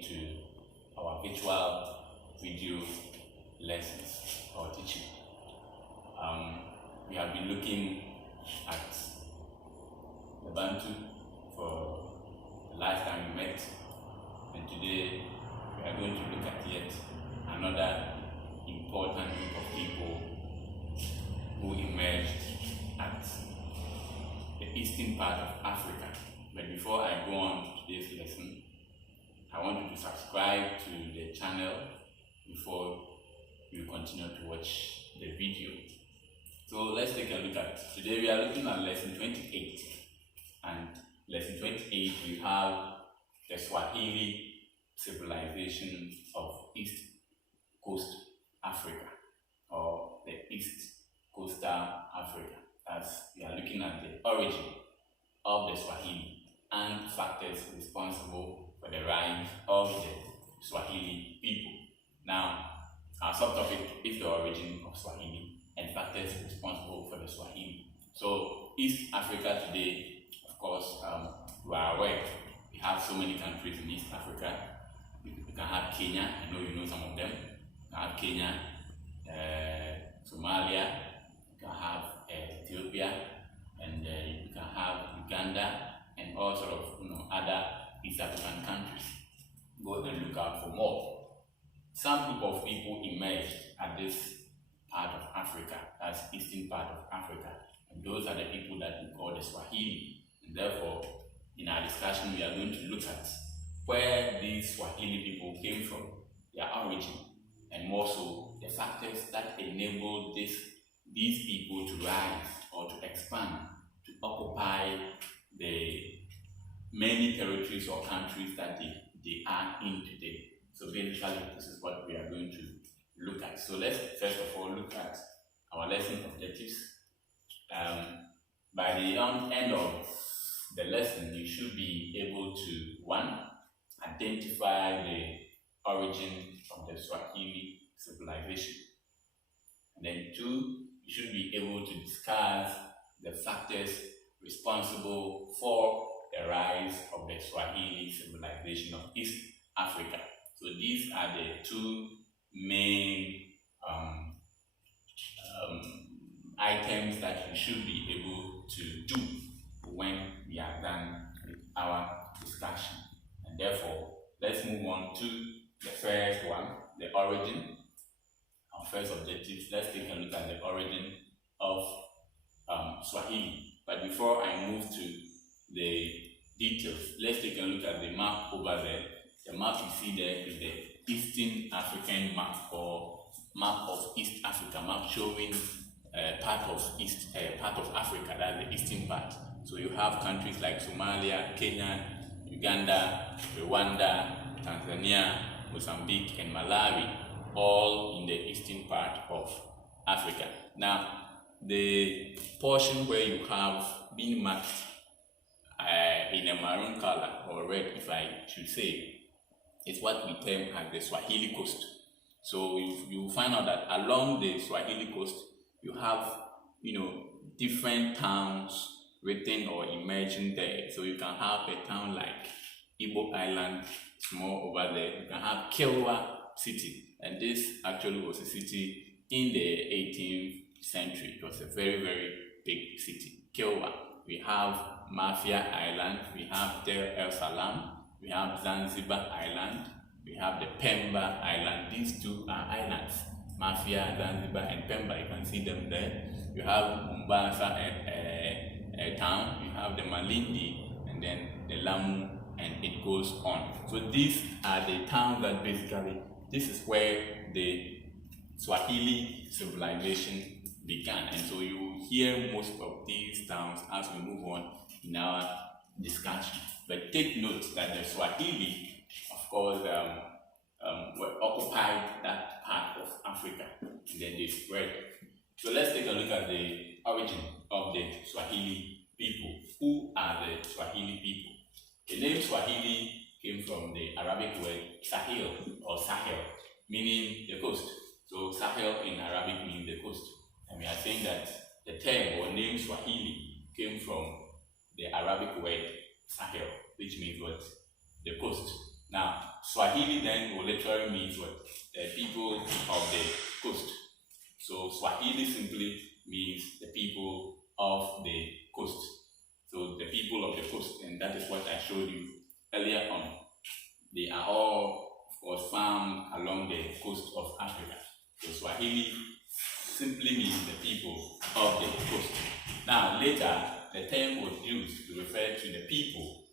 into our virtual video lessons or teaching. We have been looking at the Bantu for the last time we met, and today we are going to look at yet another important group of people who emerged at the eastern part of Africa. But before I go on to today's lesson, I want you to subscribe to the channel before you continue to watch the video. So let's take a look at, today we are looking at lesson 28, and lesson 28 we have the Swahili Civilization of East Coast Africa, or the East Coastal Africa, as we are looking at the origin of the Swahili and factors responsible for the rise of the Swahili people. Now, our subtopic is the origin of Swahili and factors responsible for the Swahili. So, East Africa today, of course, we are aware we have so many countries in East Africa. We can have Kenya, I know you know some of them. We can have Kenya, Somalia, we can have Ethiopia, and you can have Uganda, and all sort of other East African countries. Go and look out for more. Some group of people emerged at this part of Africa, that's eastern part of Africa, and those are the people that we call the Swahili. And therefore, in our discussion, we are going to look at where these Swahili people came from, their origin, and more so the factors that enabled these people to rise or to expand, to occupy the many territories or countries that they are in today. So basically, this is what we are going to look at. So let's first of all look at our lesson objectives. By the end of the lesson, you should be able to, 1, identify the origin of the Swahili civilization. And then 2, you should be able to discuss the factors responsible for the rise of the Swahili civilization of East Africa. So these are the 2 main items that you should be able to do when we are done with our discussion. And therefore, let's move on to the first one, the origin. Our first objective, let's take a look at the origin of Swahili. But before I move to the details, let's take a look at the map over there. The map you see there is the Eastern African map, or map of East Africa, map showing part of Africa, that's the eastern part. So you have countries like Somalia, Kenya, Uganda, Rwanda, Tanzania, Mozambique, and Malawi, all in the eastern part of Africa. Now, the portion where you have been marked in a maroon color, or red if I should say, is what we term as the Swahili Coast. So you find out that along the Swahili Coast, you have different towns written or emerging there. So you can have a town like Igbo Island, small over there. You can have Kilwa City, and this actually was a city in the 18th century. It was a very, very big city, Kilwa. We have Mafia Island, we have Dar el Salam, we have Zanzibar Island, we have the Pemba Island. These 2 are islands, Mafia, Zanzibar, and Pemba. You can see them there. You have Mombasa town, you have the Malindi, and then the Lamu, and it goes on. So these are the towns that basically, this is where the Swahili civilization began. And so you hear most of these towns as we move on in our discussion. But take note that the Swahili, of course, were occupied that part of Africa, and then they spread. So let's take a look at the origin of the Swahili people. Who are the Swahili people? The name Swahili came from the Arabic word Sahel, or Sahel, meaning the coast. So Sahel in Arabic means the coast. And we are saying that the term or name Swahili came from the Arabic word Sahel, which means what? The coast. Now, Swahili then will literally means what? The people of the coast. So Swahili simply means the people of the coast. So the people of the coast, and that is what I showed you earlier on. They are all, of course, found along the coast of Africa. So Swahili simply means the people of the coast. Now, later, the term was used to refer to the people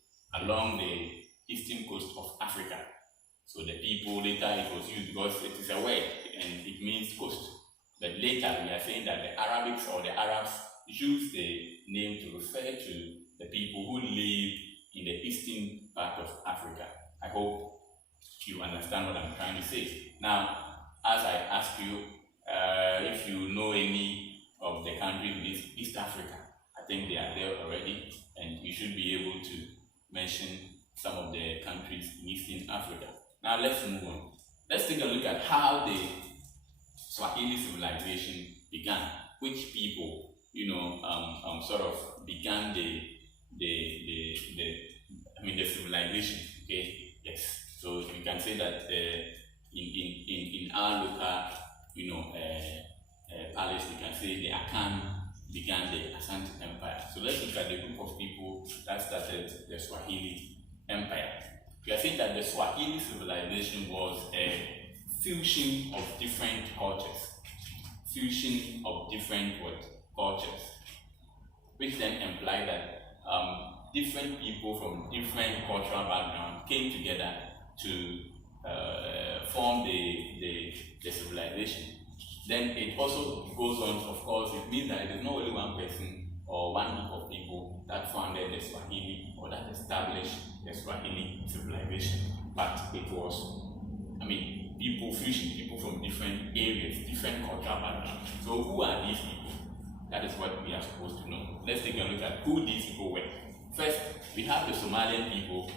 along the eastern coast of Africa. So the people, later it was used because it is a word and it means coast. But later we are saying that the Arabics or the Arabs use the name to refer to the people who live in the eastern part of Africa. I hope you understand what I'm trying to say. Now, as I ask you, if you know any of the countries in East Africa, I think they are there already, and you should be able to mention some of the countries in Eastern Africa. Now let's move on. Let's take a look at how the Swahili civilization began. Which people, sort of began the civilization. Okay, yes. So we can say that in our local, palace, we can say the Akan began the Asante Empire. So let's look at the group of people that started the Swahili Empire. We are saying that the Swahili civilization was a fusion of different cultures. Fusion of different cultures, which then imply that different people from different cultural backgrounds came together to form the civilization. Then it also goes on, of course, it means that it is not only one person or one group of people that founded the Swahili or that established the Swahili civilization, but it was, people fusion, people from different areas, different cultural backgrounds. So who are these people? That is what we are supposed to know. Let's take a look at who these people were. First, we have the Somalian people,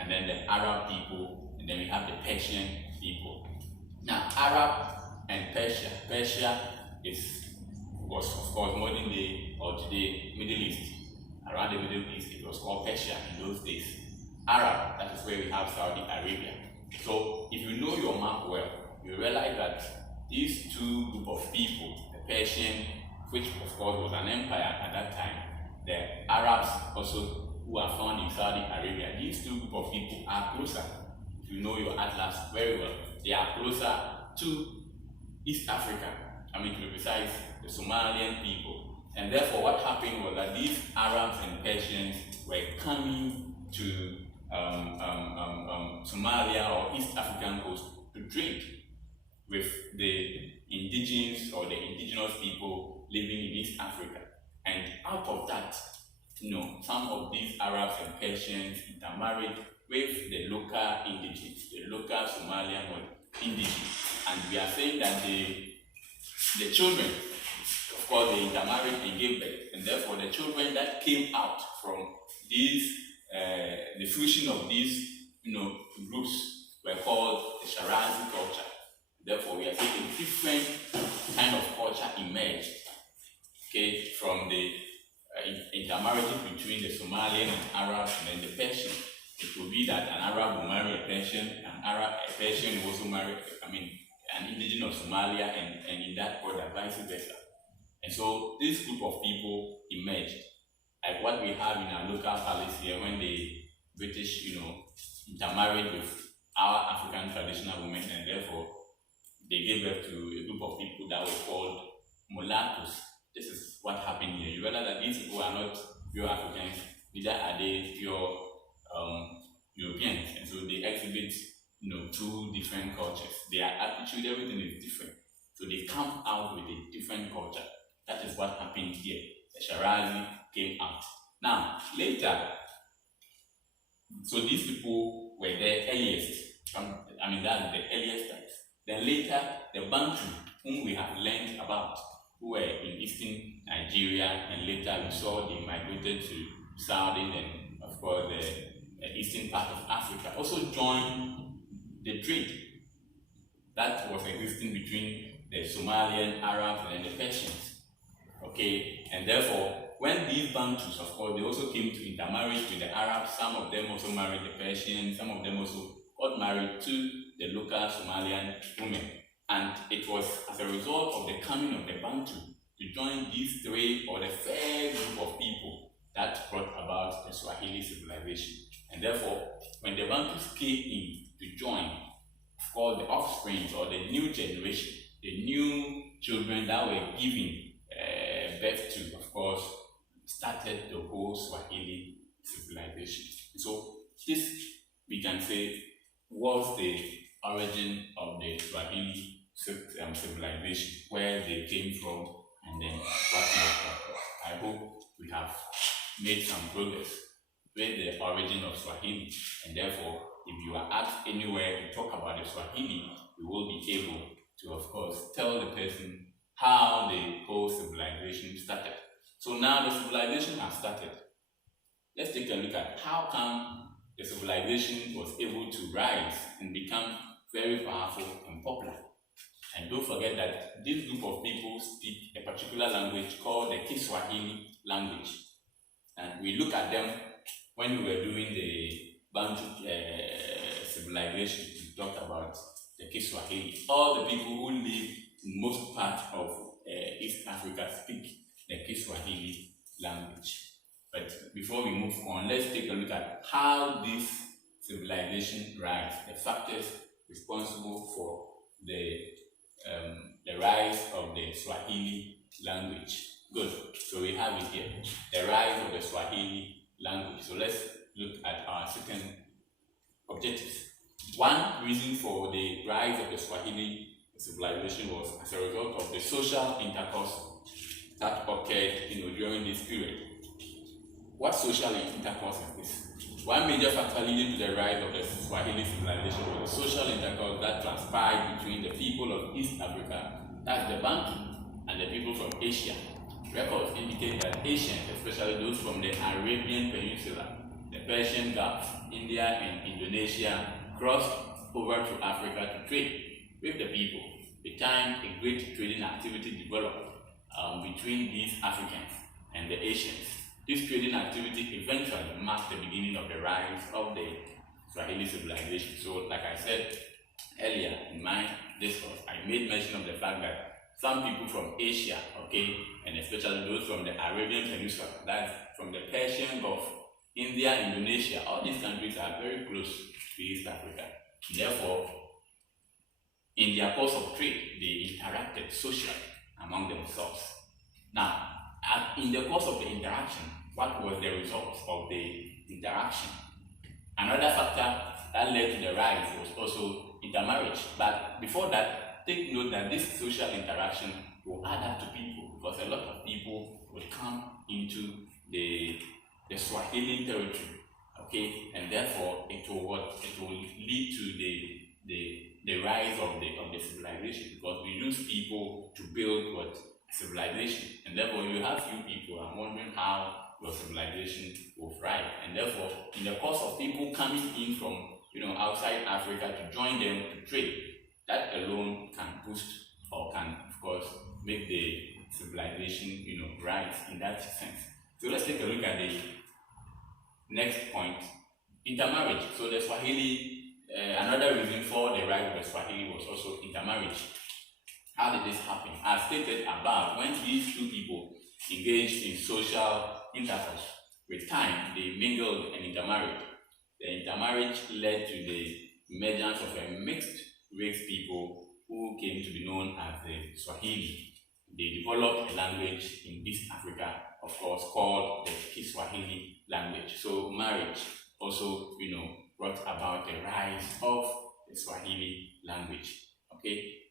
and then the Arab people, and then we have the Persian people. Now, Arab and Persia. Persia was of course modern day or today Middle East. Around the Middle East, it was called Persia in those days. Arab, that is where we have Saudi Arabia. So if you know your map well, you realize that these two group of people, the Persian, which of course was an empire at that time, the Arabs also who are found in Saudi Arabia, these two group of people are closer. If you know your atlas very well, they are closer to East Africa, to be precise, the Somalian people. And therefore what happened was that these Arabs and Persians were coming to Somalia or East African coast to trade with the indigenous or the indigenous people living in East Africa. And out of that, some of these Arabs and Persians intermarried with the local indigenous, the local Somalian indigenous. And we are saying that the children, of course, they intermarried and gave birth. And therefore, the children that came out from these, the fusion of these, groups were called the Shirazi culture. Therefore, we are saying a different kind of culture emerged, okay, from the intermarriage between the Somalian and Arabs and then the Persian. It could be that an Arab will marry a Persian, a Persian will also marry, an indigenous of Somalia, and in that order, vice versa. And so this group of people emerged, like what we have in our local palace here when the British, intermarried with our African traditional women, and therefore they gave birth to a group of people that were called mulattoes. This is what happened here. You realize that these people are not pure Africans, neither are they pure Europeans, and so they exhibit two different cultures. Their attitude, everything is different. So they come out with a different culture. That is what happened here. The Shirazi came out. Now, later, so these people were the earliest. That's the earliest times. Then later, the Bantu, whom we have learned about, who were in eastern Nigeria, and later we saw they migrated to southern and, of course, the eastern part of Africa, also joined the trade that was existing between the Somalian, Arabs, and the Persians. Okay, and therefore, when these Bantus, of course, they also came to intermarry with the Arabs. Some of them also married the Persians. Some of them also got married to the local Somalian women. And it was as a result of the coming of the Bantu to join these three, or the third group of people, that brought about the Swahili civilization. And therefore, when the Bantus came in to join, of course, the offsprings, or the new generation, the new children that were given birth to, of course, started the whole Swahili civilization. So this, we can say, was the origin of the Swahili civilization, where they came from, and then what next. I hope we have made some progress with the origin of Swahili, and therefore, if you are asked anywhere to talk about the Swahili, you will be able to, of course, tell the person how the whole civilization started. So now the civilization has started. Let's take a look at how come the civilization was able to rise and become very powerful and popular. And don't forget that this group of people speak a particular language called the Kiswahili language. And we look at them when we were doing the Bantu civilization. We talked about the Kiswahili. All the people who live in most parts of East Africa speak the Kiswahili language. But before we move on, let's take a look at how this civilization rise, the factors responsible for the rise of the Swahili language. Good. So we have it here, the rise of the Swahili language. So let's look at our second objectives. One reason for the rise of the Swahili civilization was as a result of the social intercourse that occurred, during this period. What social intercourse is this? One major factor leading to the rise of the Swahili civilization was the social intercourse that transpired between the people of East Africa, that's the Bantu, and the people from Asia. Records indicate that Asians, especially those from the Arabian Peninsula, the Persian Gulf, India and Indonesia, crossed over to Africa to trade with the people. With time, a great trading activity developed between these Africans and the Asians. This trading activity eventually marked the beginning of the rise of the Swahili civilization. So, like I said earlier in my discourse, I made mention of the fact that some people from Asia, and especially those from the Arabian Peninsula, that's from the Persian Gulf, India, Indonesia, all these countries are very close to East Africa. Therefore, in their course of trade, they interacted socially among themselves. Now, in the course of the interaction, what was the result of the interaction? Another factor that led to the rise was also intermarriage. But before that, take note that this social interaction will add up to people, because a lot of people will come into the Swahili territory, and therefore it will lead to the rise of the civilization, because we lose people to build civilization, and therefore you have few people. I'm wondering how your civilization will thrive, and therefore in the course of people coming in from outside Africa to join them to trade, that alone can boost, or can of course make the civilization rise in that sense. So let's take a look at the next point, intermarriage. So the Swahili, another reason for the rise of the Swahili was also intermarriage. How did this happen? As stated above, when these two people engaged in social intercourse, with time they mingled and intermarried. The intermarriage led to the emergence of a mixed race people who came to be known as the Swahili. They developed a language in East Africa, of course, called the Kiswahili language. So marriage also, brought about the rise of the Swahili language.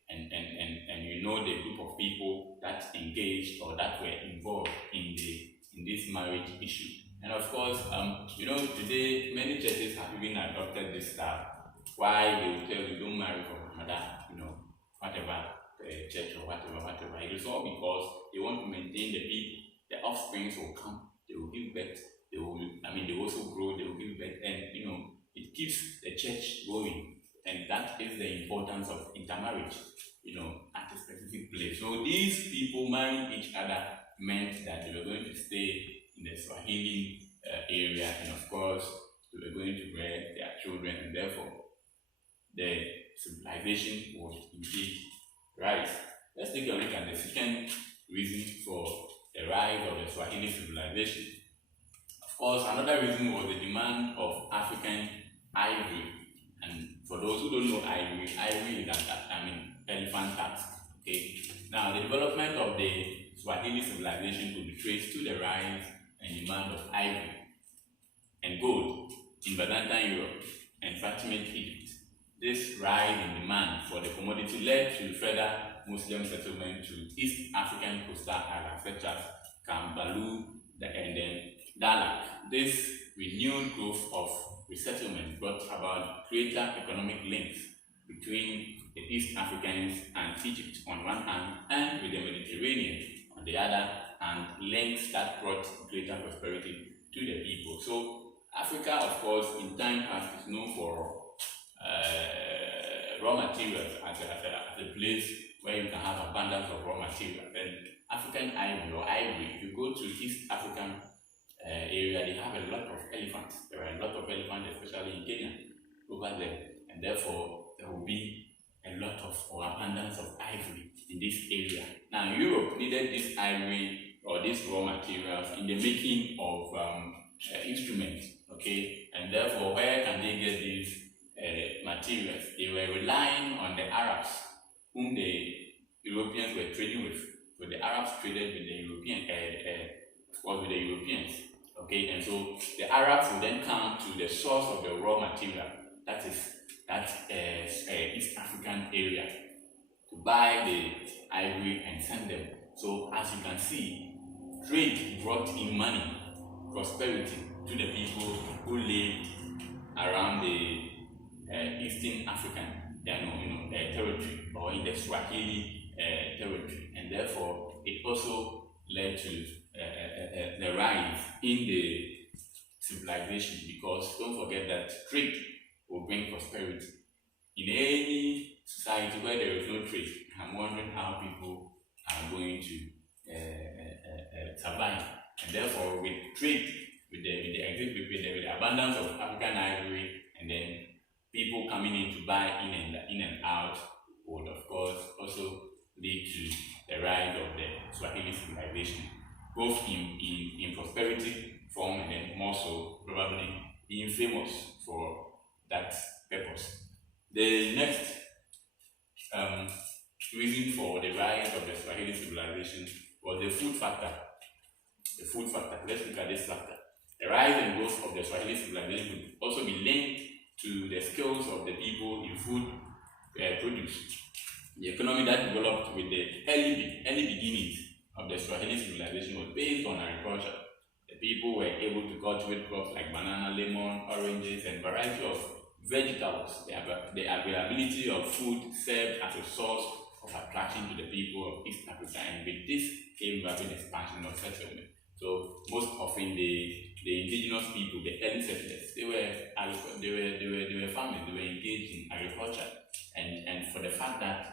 And the group of people that engaged or that were involved in this marriage issue. And of course, today many churches have even adopted this style. Why they will tell you don't marry from another, whatever church or whatever. It is all because they want to maintain the people. The offsprings will come, they will give birth, they will also grow, they will give birth, and it keeps the church going. And that is the importance of intermarriage, at a specific place. So these people marrying each other meant that they were going to stay in the Swahili area, and of course, they were going to bear their children, and therefore, the civilization would indeed rise. Let's take a look at the second reason for the rise of the Swahili civilization. Of course, another reason was the demand of African ivory. And for those who don't know ivory, ivory is elephant tusk. Okay. Now, the development of the Swahili civilization could be traced to the rise and demand of ivory and gold in Byzantine Europe and Fatimid Egypt. This rise in demand for the commodity led to further Muslim settlement to East African coastal islands such as Kambalu and then Dahlak. This renewed growth of resettlement brought about greater economic links between the East Africans and Egypt on one hand, and with the Mediterranean on the other, and links that brought greater prosperity to the people. So Africa, of course, in time past is known for raw materials as a place where you can have abundance of raw materials. And African ivory or ivory, if you go to East African area, they have a lot of elephants. There are a lot of elephants, especially in Kenya, over there, and therefore there will be a lot of or abundance of ivory in this area. Now, Europe needed this ivory or these raw materials in the making of instruments, okay, and therefore where can they get these materials? They were relying on the Arabs, whom the Europeans were trading with. So the Arabs traded with the Europeans, of course, with the Europeans. Okay, and so the Arabs will then come to the source of the raw material, that is East African area, to buy the ivory and send them. So as you can see, trade brought in money, prosperity to the people who lived around the Eastern African territory, or in the Swahili territory, and therefore it also led to the rise in the civilization, because don't forget that trade will bring prosperity. In any society where there is no trade, I'm wondering how people are going to survive. And therefore, with trade, with the abundance of African ivory, and then people coming in to buy in and out, would of course also lead to the rise of the Swahili civilization, both in prosperity form, and then more so probably being famous for that purpose. The next reason for the rise of the Swahili civilization was the food factor. The food factor. Let's look at this factor. The rise and growth of the Swahili civilization could also be linked to the skills of the people in food produce. The economy that developed with the early beginnings of the Swahili civilization was based on agriculture. The people were able to cultivate crops like banana, lemon, oranges, and variety of vegetables. The availability of food served as a source of attraction to the people of East Africa, and with this came rapid expansion of settlement. So most often the indigenous people, the early settlers, they were farmers, they were engaged in agriculture, and for the fact that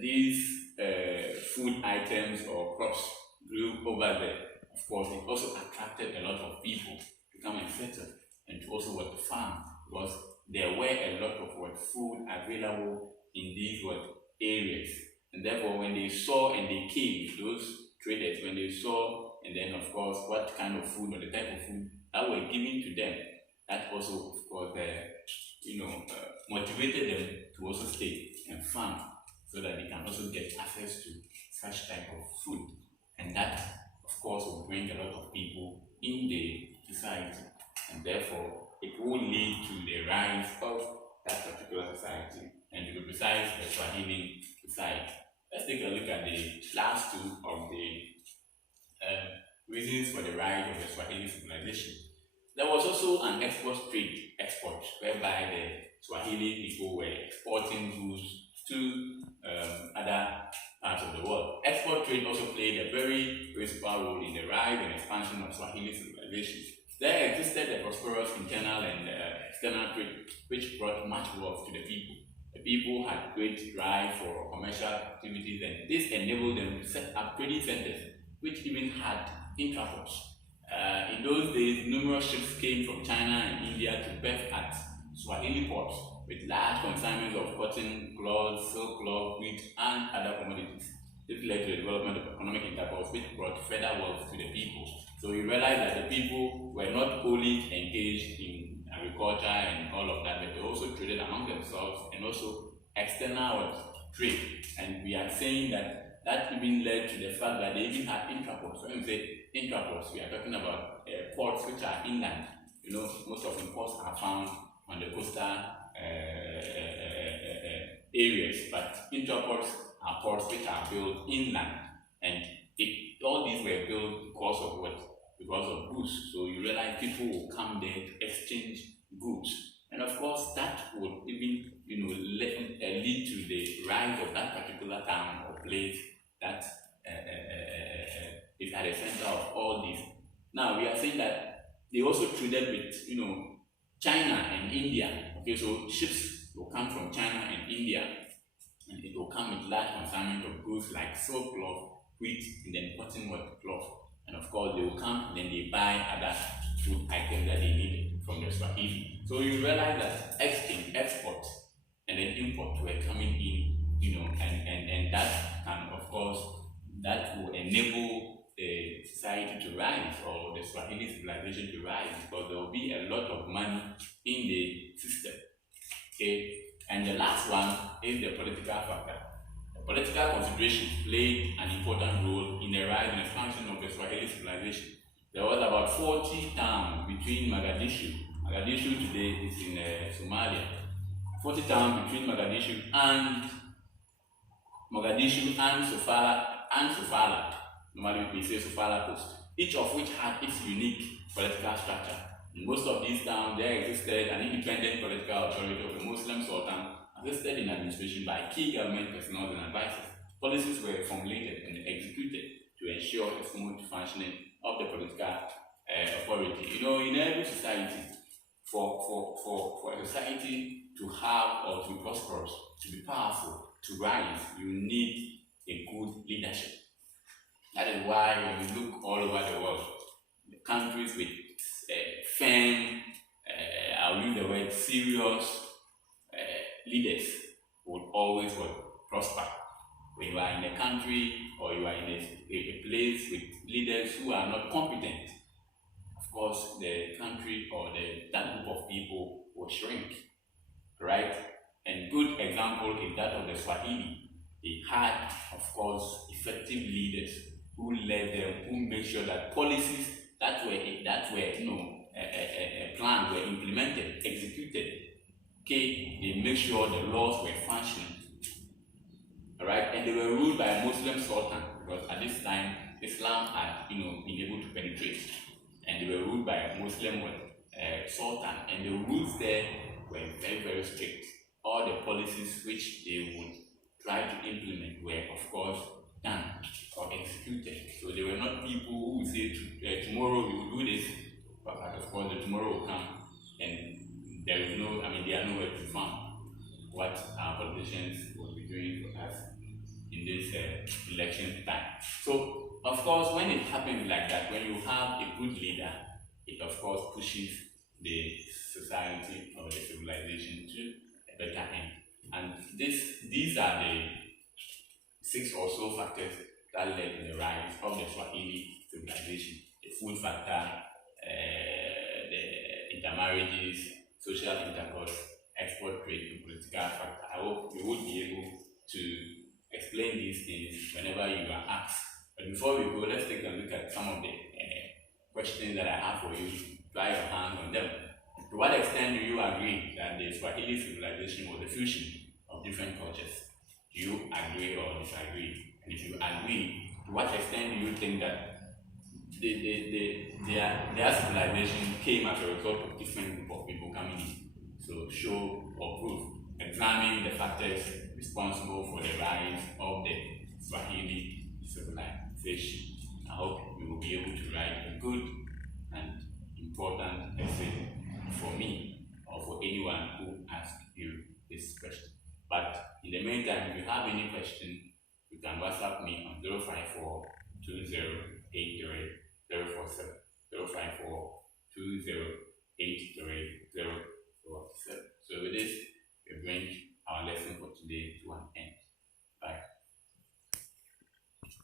these food items or crops grew over there, of course, it also attracted a lot of people to come and settle and to also work farm, because there were a lot of food available in these areas. And therefore, when they saw and they came, those traders, when they saw, and then of course what kind of food or the type of food that were given to them, that also of course motivated them to also stay and farm, so that they can also get access to such type of food, and that of course will bring a lot of people in the society, and therefore it will lead to the rise of that particular society, and to be precise, the Swahili society. Let's take a look at the last two of the reasons for the rise of the Swahili civilization. There was also an export trade, whereby the Swahili people were exporting goods to other parts of the world. Export trade also played a very principal role in the rise and expansion of Swahili civilization. There existed a prosperous internal and external trade, which brought much wealth to the people. The people had great drive for commercial activities, and this enabled them to set up trading centers, which even had intercourse. In those days, numerous ships came from China and India to berth at Swahili ports, with large consignments of cotton, cloth, silk cloth, wheat, and other commodities. This led to the development of economic intercourse, which brought further wealth to the people. So we realized that the people were not only engaged in agriculture and all of that, but they also traded among themselves and also external trade. And we are saying that that even led to the fact that they even had intercourse. When we say intercourse, we are talking about ports which are inland. You know, most of the ports are found on the coastal areas, but intercourse are ports which are built inland, and all these were built because of what? Because of goods. So you realize people will come there to exchange goods, and of course that would even lead to the rise of that particular town or place that is at the center of all this. Now we are saying that they also traded with China and India. Okay, so ships will come from China and India, and it will come with large consignment of goods like silk cloth, wheat, and then cotton cloth. And of course, they will come and then they buy other food items that they need from the Swahili. So you realize that exchange, export, and then import were coming in, and that can, of course, that will enable the society to rise, or the Swahili civilization to rise, because there will be a lot of money in the system. Okay, and the last one is the political factor. The political considerations played an important role in the rise and expansion of the Swahili civilization. There was about 40 towns between Mogadishu today is in Somalia, 40 towns between Mogadishu and Sofala. Normally we say Swahili Coast, each of which had its unique political structure. In most of these towns, there existed an independent political authority of the Muslim Sultan, assisted in administration by key government personnel and advisors. Policies were formulated and executed to ensure the smooth functioning of the political authority. In every society, for a society to have or to be prosperous, to be powerful, to rise, you need a good leadership. That is why when we look all over the world, the countries with firm, I'll use the word serious leaders would always prosper. When you are in a country or you are in a place with leaders who are not competent, of course the country or that group of people will shrink, right? And good example is that of the Swahili. They had, of course, effective leaders who led them, who made sure that policies that were planned were implemented, executed. Okay, they make sure the laws were functioning. Alright, and they were ruled by a Muslim Sultan, because at this time Islam had been able to penetrate, and they were ruled by a Muslim Sultan, and the rules there were very, very strict. All the policies which they would try to implement were, of course, done or executed. So they were not people who would say tomorrow we will do this, but of course the tomorrow will come and there is they are nowhere to find what our politicians will be doing for us in this election time. So of course when it happens like that, when you have a good leader, it of course pushes the society or the civilization to a better end. And these are the 6 or so factors that led to the rise of the Swahili civilization: the food factor, the intermarriages, social intercourse, export trade, and political factor. I hope you would be able to explain these things whenever you are asked. But before we go, let's take a look at some of the questions that I have for you. Try your hand on them. To what extent do you agree that the Swahili civilization was a fusion of different cultures? Do you agree or disagree? And if you agree, to what extent do you think that their civilization came as a result of different group of people coming in? So show or prove. Examine the factors responsible for the rise of the Swahili civilization. I hope you will be able to write a good and important essay for me or for anyone who asks you this question. But in the meantime, if you have any question, you can WhatsApp me on 054 20 047 054 20 047.